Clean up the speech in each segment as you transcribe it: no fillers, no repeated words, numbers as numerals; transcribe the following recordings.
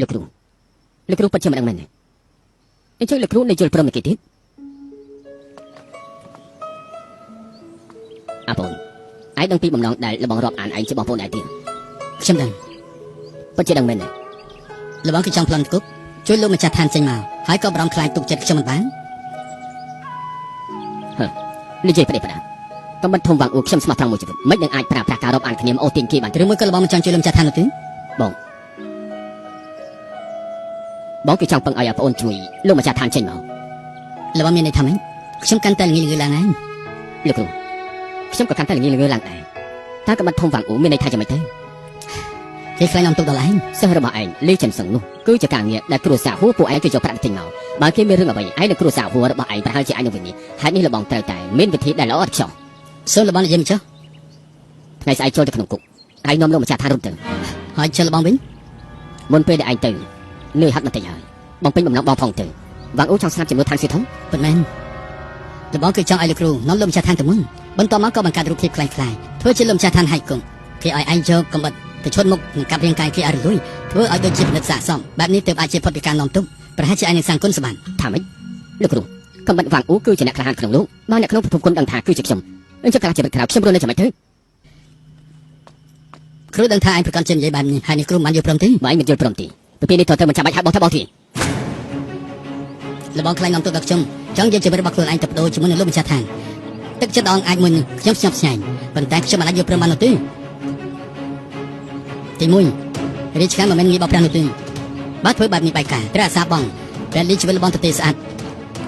លោកគ្រូពិតជាមិនដឹងមែនទេអញ្ចឹងលោកគ្រូនៅយល់ព្រមនឹងគេទៀតអាបងឯងដឹងពីបំណងដែលលបងរាប់អានឯងជាបងប្អូនឯងទៀតខ្ញុំដឹងពិតជាដឹងមែនទេលបងគឺចង់ប្លន់គុកជួយលោកម្ចាស់ឋានចេញមកហើយក៏បារម្ភខ្លាចទុកចិត្តខ្ញុំមិនបាននិយាយប្រទេសប្រដាកំបិតធំវាងអួខ្ញុំស្មោះត្រង់មួយជីវិតមិននឹងអាចប្រើប្រាស់ការរាប់អានគ្នាមកអូទាញគេបានឬមួយក៏លបងមិនចង់ជួយលោកម្ចាស់ឋាននោះទេបងគឺចង់ពឹងឲ្យប្អូនជួយលោកម្ចាស់ឋានចេញមកលបងមានន័យថាម៉េចខ្ញុំកាន់តែល្ងីល្ងើឡើងហើយលោកគ្រូខ្ញុំក៏កាន់តែល្ងីល្ងើឡើងដែរតើកំបិតធំវាងអួមានន័យថាយ៉ាងម៉េចទៅគេខ្លាញ់នាំទុកដល់ឯងសិស្សរបស់ឯងលីចិនសឹងនោះគឺជាការងារដែលគ្រួសារហួរពួកឯងគេយកប្រាក់ទិញមកបើគេមានរឿងអ្វីឯងនិងគ្រួសារហួររបស់ឯងប្រហែលជាឯងនឹងវិនិច្ឆ័យហេតុនេះលបងត្រូវតែមានវិធីដែលល្អឥតខ្ចោះសូមលបងនិយាយមកចុះថ្ងៃស្អែកចូលទៅក្នុងគុកឯងនាំលោកម្ចាស់ឋានរត់ទៅហើយជិលលបងវិញមុនពេលដែលឯងទៅនឿយហាត់បន្តិចហើយបងពេញបំណងបងផងទៅវាងអ៊ូចង់ស្នាប់ជាមួយឋានសៀធំពិតមែនលបងគឺចង់ឲ្យលោកគ្រូនាំលោកម្ចាស់ឋានទៅមុនបន្ទាប់មកក៏បង្កើតរូបភាពខ្លាំងៗធ្វើជាលោកម្ចាស់ឋានហៃគង់គេឲ្យឯងយកកំបិតទៅឈុតមុខនឹងកាប់រាងកាយគេឲ្យរលួយធ្វើឲ្យដូចជាផលិតស័ក្តិសមបែបនេះទើបអាចជាផុតពីការនាំទុកប្រហែលជាឯងនឹងសាងគុណសម្បត្តិថាម៉េចលោកគ្រូកំបិតវាងអ៊ូគឺជាអ្នកក្លាហានក្នុងលោកបើអ្នកក្នុងពិភពគុណដឹងថាគឺជាខ្ញុំអញ្ចឹងកាលជីវិតក្រោយខ្ញុំរស់នៅចាំម៉េចទៅគ្រូដឹងថាឯងប្រកាន់ជានិយាយបែបនេះហើយនេះគ្រូមិនយល់ព្រមទេបើឯងមិនយល់ព្រមទេពីនេះតទៅមិនចាំបាច់ហាក់បោះថាបោះទេលបងខ្លាញ់នាំទុកដល់ខ្ញុំចង់យកជីវិតរបស់ខ្លួនឯងទៅបដូរជាមួយនឹងលោកម្ចាស់ឋានទឹកចិត្តដងអាចមួយនឹងខ្ញុំស្ញប់ស្ញែងប៉ុន្តែខ្ញុំមិនអាចយល់ព្រមបាននោះទេទី1រាជការមិនមែនងាយបោកប្រាស់នោះទេបើធ្វើបែបនេះបែកការត្រូវអាសាបងតែលីជីវិតរបស់ទៅទេស្អាត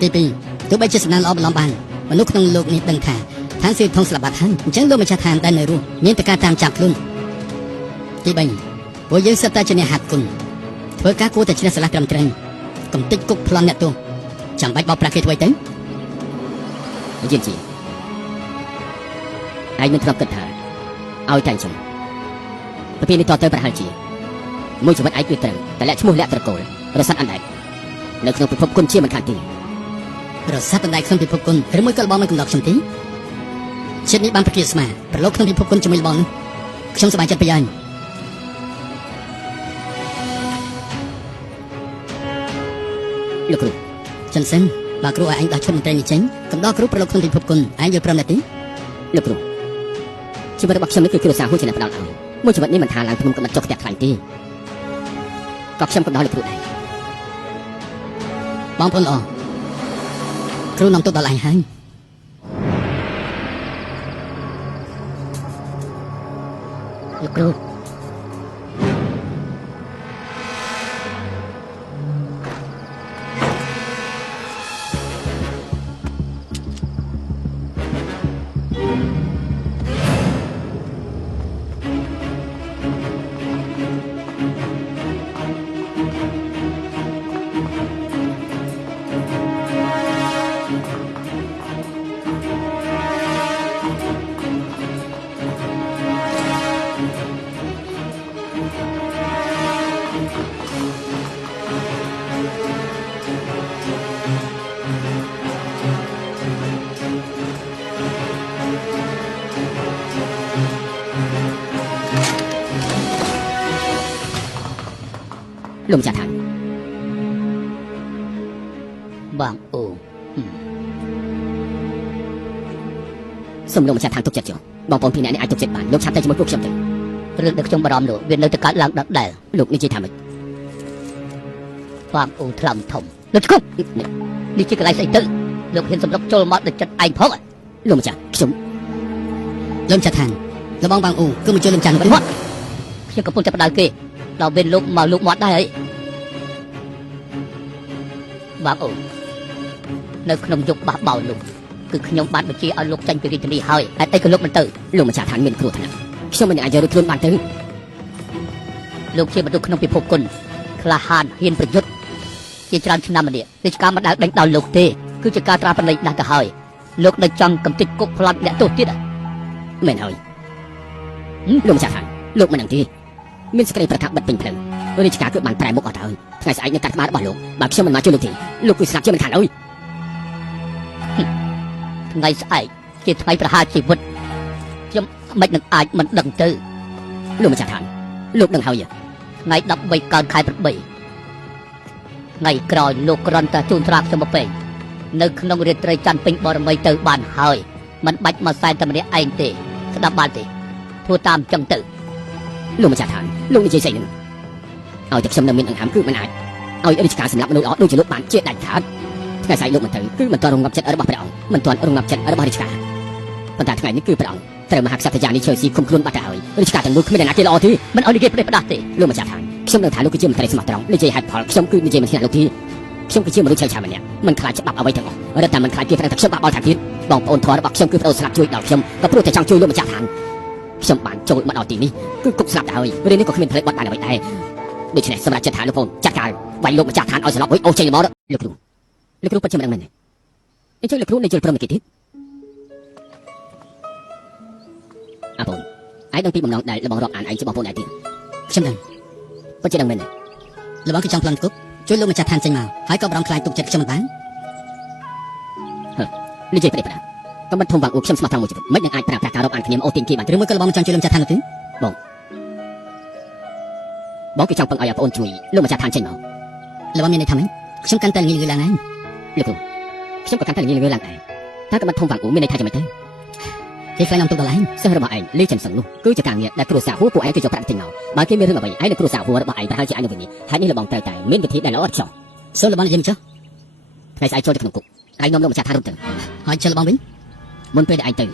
ទី2ទោះបីជាសំណាងល្អបន្លំបានមនុស្សក្នុងលោកនេះដឹងថាឋានសៀធំស្លាប់បាត់ហើយអញ្ចឹងលោកម្ចាស់ឋានដែលនៅរស់មានតែការតាមចាប់ខ្លួនទី3ពួកយើងសិតតែជាអ្នកហាត់គុណធ្វើការគួរតែជ្រះស្រឡះត្រឹមត្រូវកុំតិចគុកប្លន់អ្នកទោសចាំបាច់បោកប្រាស់គេធ្វើទៅនិយាយជីឯងមិនធ្លាប់គិតថាឲ្យតែអញ្ចឹងពីនេះតទៅប្រហែលជាមួយជីវិតឯងគឺត្រឹមតែលាក់ឈ្មោះលាក់ត្រកូលរស័តអណ្ដែតនៅក្នុងពិភពគុណជាមិនខានទេរស័តអណ្ដែតក្នុងពិភពគុណឬមួយក៏លបងមិនកំឡុកខ្ញុំទេជាតិនេះបានប្រគិស្មាប្រឡូកក្នុងពិភពគុណជាមួយលបងនោះខ្ញុំសប្បាយចិត្តពេកហើយលោកគ្រូចិនសិនបើគ្រូឲ្យឯងដោះឈុតមន្ត្រីនេះចេញកំដរគ្រូប្រឡូកក្នុងពិភពគុណឯងយល់ព្រមដែរទេលោកគ្រូជីវិតរបស់ខ្ញុំនេះគឺគ្រួសារហួសជាអ្នកផ្ដោតឲ្យមួយជីវិតនេះមិនថាឡើងភ្នំកំណត់ចុះផ្ទះខ្លាញ់ទេក៏ខ្ញុំក៏ដល់លោកគ្រូដែរបងប្អូនល្អគ្រូនាំទុកដល់ឯងហើយលោកគ្រូលោកម្ចាស់ឋានបងអូសូមលោកម្ចាស់ឋានទុកចិត្តចុះបងប្អូនពីរនាក់នេះអាចទុកចិត្តបានលោកឆាប់ទៅជាមួយពួកខ្ញុំទៅរឿងដែលខ្ញុំបារម្ភនោះវានៅតែកើតឡើងដដែលលោកនិយាយថាម៉េចបងអូថ្លឹមធំលោកឈប់នេះជាកន្លែងស្អីទៅលោកហ៊ានសម្រុកចូលមកដល់ចិត្តឯងផងលោកម្ចាស់ខ្ញុំលោកម្ចាស់ឋានលបងបងអូគឺមកជួយលោកម្ចាស់នោះបាត់ខ្ញុំកំពុងតែបដៅគេដល់វិញលោកមកលោកមាត់ដែរហើយបងអូនៅក្នុងយុគបះបោនោះគឺខ្ញុំបានបញ្ជាឲ្យលោកចាញ់ពីរាជធានីហើយហេតុអីក៏លោកមិនទៅលោកម្ចាស់ឋានមានគ្រោះថ្នាក់ខ្ញុំមិនអាចយករួចខ្លួនបានទៅលោកជាមនុស្សក្នុងពិភពគុណក្លាហានហ៊ានប្រយុទ្ធជាច្រើនឆ្នាំម្នាក់រាជការមិនដែលដេញដោលលោកទេគឺជាការត្រាស់ប្រណីណាស់ទៅហើយលោកនៅចង់កំទេចគុកប្លន់អ្នកទោសទៀតមែនហើយលោកម្ចាស់ឋានលោកមិនដឹងទេមានសេចក្តីប្រកាសបិទពេញផ្លូវរាជការគឺបានប្រែមុខអត់ហើយថ្ងៃស្អែកនៅកាត់ក្បាលរបស់លោកបើខ្ញុំមិនមកជួយលោកទេលោកគឺស្លាប់ជាមិនខានអើយថ្ងៃស្អែកជាថ្ងៃប្រហារជីវិតខ្ញុំមិននឹងអាចមិនដឹងទៅលោកម្ចាស់ឋានលោកដឹងហើយថ្ងៃ13កើតខែ8 ngày còi lục răn ta chôn trạc cho một bể nơi không riết trời chăn pin bò mây từ bàn hơiมันบัดมาใส่ตำเนียไอ้ตีสดับบานตีผู้ตามจังตือลุงมาจากฐานลุงนี่ใจใส่หนึ่งเอาจากสมนมินอังหามคือมันอายเอาอริชการสำหรับมนุษย์ดูจะลุกบานเจี๊ยดดันฐานไงใส่ลุงมันถือคือมันตอนรงงับเจ็ดอรบพระองค์มันตอนรงงับเจ็ดอรบอริชการปัญหาทั้งไงนี่คือพระองค์แต่มหาสัตยานี่เชยซีคุมคลุนบัตรเอาอริชการต่างลุกไม่ได้นักเกลอที่มันเอาดิเกตไปประดับตีลุงมาจากฐานสมนฐานลุกคือเชื่อมทะเลสมัครตรองนี่ใจหัดพอสมคือนี่ใจมันที่นั่นลุกที่สมคือเชื่อมมนุษย์ชายชามันเนี่ยมันคลายจะบับเอาไว้ทั้งหมดแล้วแต่มันคลายเกี่ยวกับสมบัติบอลถักทิศบองปนทอระบักชมคือพระองค์สลับช่วยดอกชมก็พูดแต่จังช่วยลุงมาจากฐานชมบานโจยมันเอาตีนี้คือกุศลดาวเรื่องนี้ก็ขึ้นเป็นเพลย์บอลบานเอาไว้ได้ดิฉันสำหรับจัดฐานลูกพงจัดการไว้ลุงมาจากฐานเอาสลับไว้โอเชยมอร์ลูกปัจจุบันนั่นนี่ช่วยลูกในจุดพรหมกิจอาปนไอ้ดังปีบำนองได้ระบองรอบอ่านไอ้จะบอกปนได้ตีเช่นนั้นปัจจุบันนั่นระบองคือจังพลังกุ๊บช่วยลุงมาจากฐานใจมาหายก็บรองคลายตุกจัดชมบ้านนี่ใจประเดี๋ยวก็มันทงบางอุกชมสมาทางมุจิตไม่ยังไอ้ปราบปรารบอ่านขณีมโอติงกีบันหรือเมื่อกระบองจังช่วยลุงจากฐานหรือบอกคือจังปังอายาปนช่วยลุงมาจากฐานใจมาระบองมีในทำไหมชมกันแต่งี้เรื่องนั้นลูกชมกับกันแต่งี้เรื่องนั้นถ้าก็มันทงบางอุกไม่ในทางจะไม่ถึงที่ไฟนำตัวไหลเสระบายเลี้ยงสังลูกคือจะการเนี่ยได้ครูสาวหัวผู้ไอ้คือจะปรับจริงเอาบางทีมีเรื่องอะไรไอ้ได้ครูสาวหัวระบายประหารใจไอ้ในวันนี้หายนี่ระบองใจใจมิ้นกะทิได้แล้วอดช่อส่วนระบองยิ้มเจ้าไอ้สายโจจะขนมกุกไอ้น้องลงมาจากฐานรุ่งถึงหายเจอระบองบิ้งมันเป็นไอ้ตื่น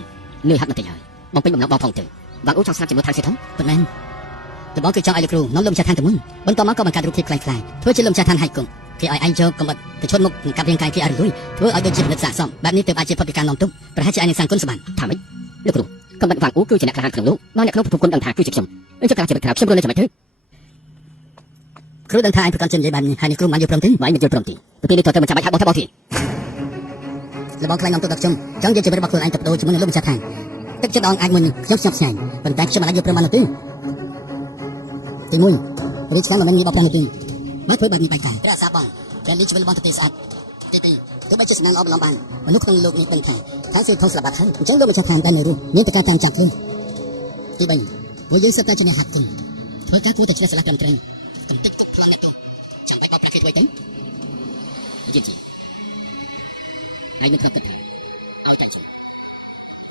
เนื้อหักมันตีใหญ่บางเป็นบางนักบางพองตื่นบางอุ้งช่างสร้างจิตมุทางเสียท้องเป็นนั้นแต่บางคือเจ้าไอ้ลูกครูน้องลงจากฐานถึงมึงบนต่อมาก็บังการรูปที่คล้ายๆเพื่อจะลงจากฐานให้กุ้งที่ไอ้เจ้าก็มาจะชนมุกกับเรียงกายที่อร่อยเพื่อเอาโดนจิตนึกสะสมแบบนี้เติบอาจจะพบการนองตุ้งประหารใจไอ้ในสังกุลสบันถามไหมลูกครูกำลังฟังอู้คือจะนักทหารขนมลูกน้องเนี่ยขนมทุกคนดังทางคือจิตชมเอ็งจะกลายจะเป็นข่าวชมรมในสมัยเธอครูดังทางผู้การเจนใหญ่บันให้ในครูมันอยู่พร้อมถึงไม่มีอยู่พร้อมทีปีนี้ตัวเธอมันจะไปทับบอกทีระบองคลายน้องตัวดักชมจังจะไปบอกคนไอ้ตับโตชมในลูกมันจะทางตึกจะดองไอ้มันยกยกใหญ่เป็นแบกชมอะไรอยู่ประมาณนั้นตีมุ้ยริชแค่มันมีบอกพลังตีไม่เพื่อแบบนี้ไปไกลกระซาบองแต่ลิชเป็นบอลตัวตีสะอาดตีตัวใบจะสนานออกลำบากมนุษย์ต้องลูกนี้เป็นแทนทั้งสิ้นทองสลับบัตรทั้งจังลูกมันจะทางได้ในรูนี่แต่การทำจากขึ้นตีใบวันยืนสัปดาห์จะไม่หักกันเพราะการตัวแต่จะสลักกันเตรงกับติ๊กตุ๊กพลังในตัวจังไปบอกประคิดไว้ตั้งจริงๆไอ้นึกครับกันเถอะเอาใจชุ่ม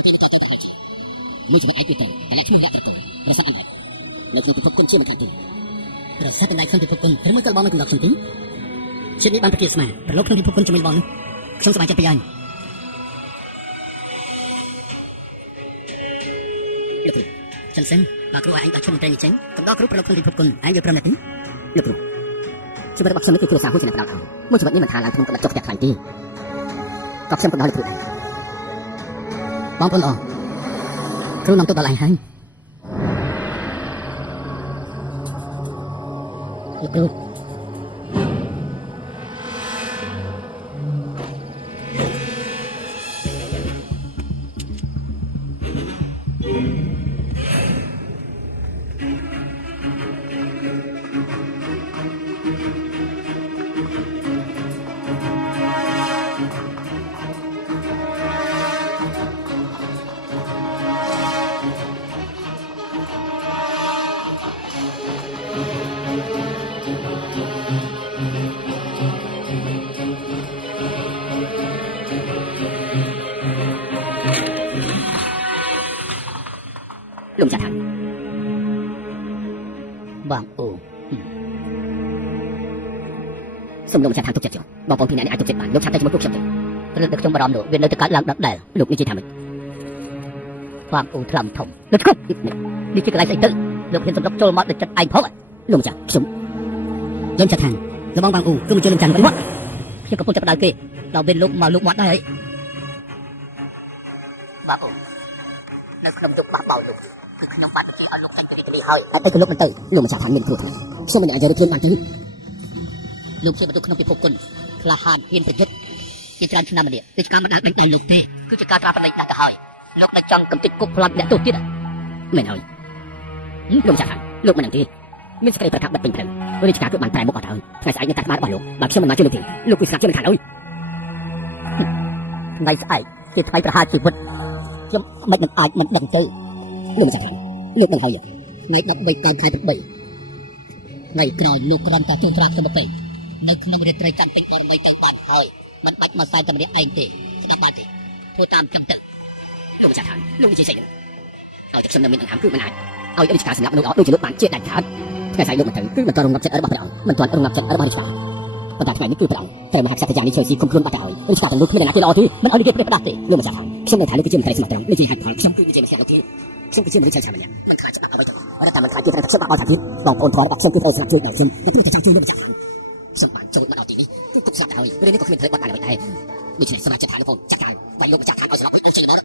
ที่ต่อตัวกันจริงมือจะไม่ไอ้ปีเตอร์แต่ที่มึงรักกันเราสักอันไหนในคือพวกคุณเชื่อมันทันทีเราสักเป็นนายคนที่พวกคุณหรือมึงก็บอกมันคุณดอกชมทีชิ้นนี้บางประเทศมาแต่โลกทั้งที่พวกคุณจะไม่บอกนะช่วงสบายจะไปยังลูกครูฉันเซ็งบางครูไอ้ตัดชนใจนี่เจ๋งกับดอกครูประโลกทั้งที่พวกคุณไอ้เดือดพรำนัดนี้ลูกครูช่วยบอกฉันนี่คือครูสาวผู้ชนะเราเมื่อชีวิตนี้มันทาลังทำกับจบจากใครดีกับฉันคนน้อยลูกครูบางคนออกครูนำตัวอะไรให้ลูกครูลุงจะทันบางโอ้สมลงจะทันทุกเจ็ดเจียวบอกผมพี่ไหนไอ้ทุกเจ็ดบานลูกชายได้จะมาทุกเจ็ดเรื่องเด็กจงบารมหนูเวียนเลยตะการหลังดักได้ลูกนี่จะทำมันความโอ้ทำถมลูกคุกนี่คืออะไรใส่ตึ้งลูกเห็นสำหรับโจมมาเด็กจัดไอ้พ่อลุงจะสมลุงจะทันระวังบางโอ้ก็มันจะลุงจันทร์เป็นวัดเชื่อกับพวกจะประดานเกเราเป็นลูกมาลูกวัดได้บางโอ้ในขนมจุกบางเบาลูกคือขนมปังที่เอาลูกใส่ไปในเฮ้ยไอ้คือลูกมันตื่นลูกมันจะทานเงินครูทั้งช่วงมันอาจจะรุ่นมันตื่นลูกเชื่อประตูขนมปีพกคนคลาหานเพียนเป็นยึดกิจการชนะมันเนี่ยกิจการมันอาจเป็นตัวลูกที่กิจการตราเป็นอะไรนั่นก็เฮ้ยลูกในจังกับติดกุกพลังเนี่ยตัวที่อ่ะไม่เฮ้ยลูกจะทานลูกมันนั่งที่ไม่สกัดประทับบัดเป็นเพลิงวันนี้กิจการก็มันแปรมุกออกเอาไงสายเงินตัดมาบ่อยลูกบางช่วงมันมาช่วยลูกถึงลูกกุศลช่วยมันขาดเลยไงสายที่ไทยประหารชีวิตยังไม่มันอายมันดังใจลูกมันจะทำลูกมันเขาอยู่ไงดับใบการคายเป็นใบไงกรอยลูกกระดานตาโจนตรักสมบัติ នៅក្នុងរាត្រីចាំពេញបរមីទៅបានហើយមិនបាច់មកសើតែម្នាក់ឯងទេស្ដាប់បានទេធ្វើតាមចឹងទៅលោកម្ចាស់ឋានលោកនិយាយស្អីឲ្យតែខ្ញុំនៅមានដង្ហើមគឺមិនអាចឲ្យរាជការសម្លាប់មនុស្សអត់ដូចជាលោកបានជាដាច់ខាតថ្ងៃស្អែកលោកមិនទៅគឺមិនទាន់រងាប់ចិត្តរបស់ព្រះអង្គមិនទាន់រងាប់ចិត្តរបស់រាជការប៉ុន្តែថ្ងៃនេះគឺព្រះអង្គត្រូវមហាក្សត្រយ៉ាងនេះជួយស៊ីគុំខ្លួនបាត់ទៅហើយរាជការទាំងនោះគ្មានអ្នកណាគេល្អទេមិនឲ្យគេប្រេះផ្ដាស់ទេលោកម្ចាស់ឋានខ្ញុំនៅថាលោកគឺជាមន្ត្រីស្មោះត្រង់នេះជាហេតុផលខ្ញុំគឺនិយាយមិនស្គាល់លោកទេខ្ញុំគឺជាមនុស្សឆៅឆៅម្នាក់មិនខ្លាចច្បាប់អ្វីទៅតែតែមិនខ្លាចទៀតតែខ្ញុំបាក់ឲ្យថាទៀតបងប្អូនធម៌របស់ខ្ញុំគឺត្រូវស្រាប់ជួយដល់ខ្ញុំតែព្រោះតែចង់ជួយលោកម្ចាស់ឋានខ្ញុំបានចូលមកដល់ទីនេះគឺទុកស្រាប់ហើយរឿងនេះក៏គ្មានត្រូវបាត់បានអ្វីដែរដូច្នេះសមាជិកថាលោកបងចាត់ការវាយលោកម្ចាស់ឋានឲ្យស្លាប់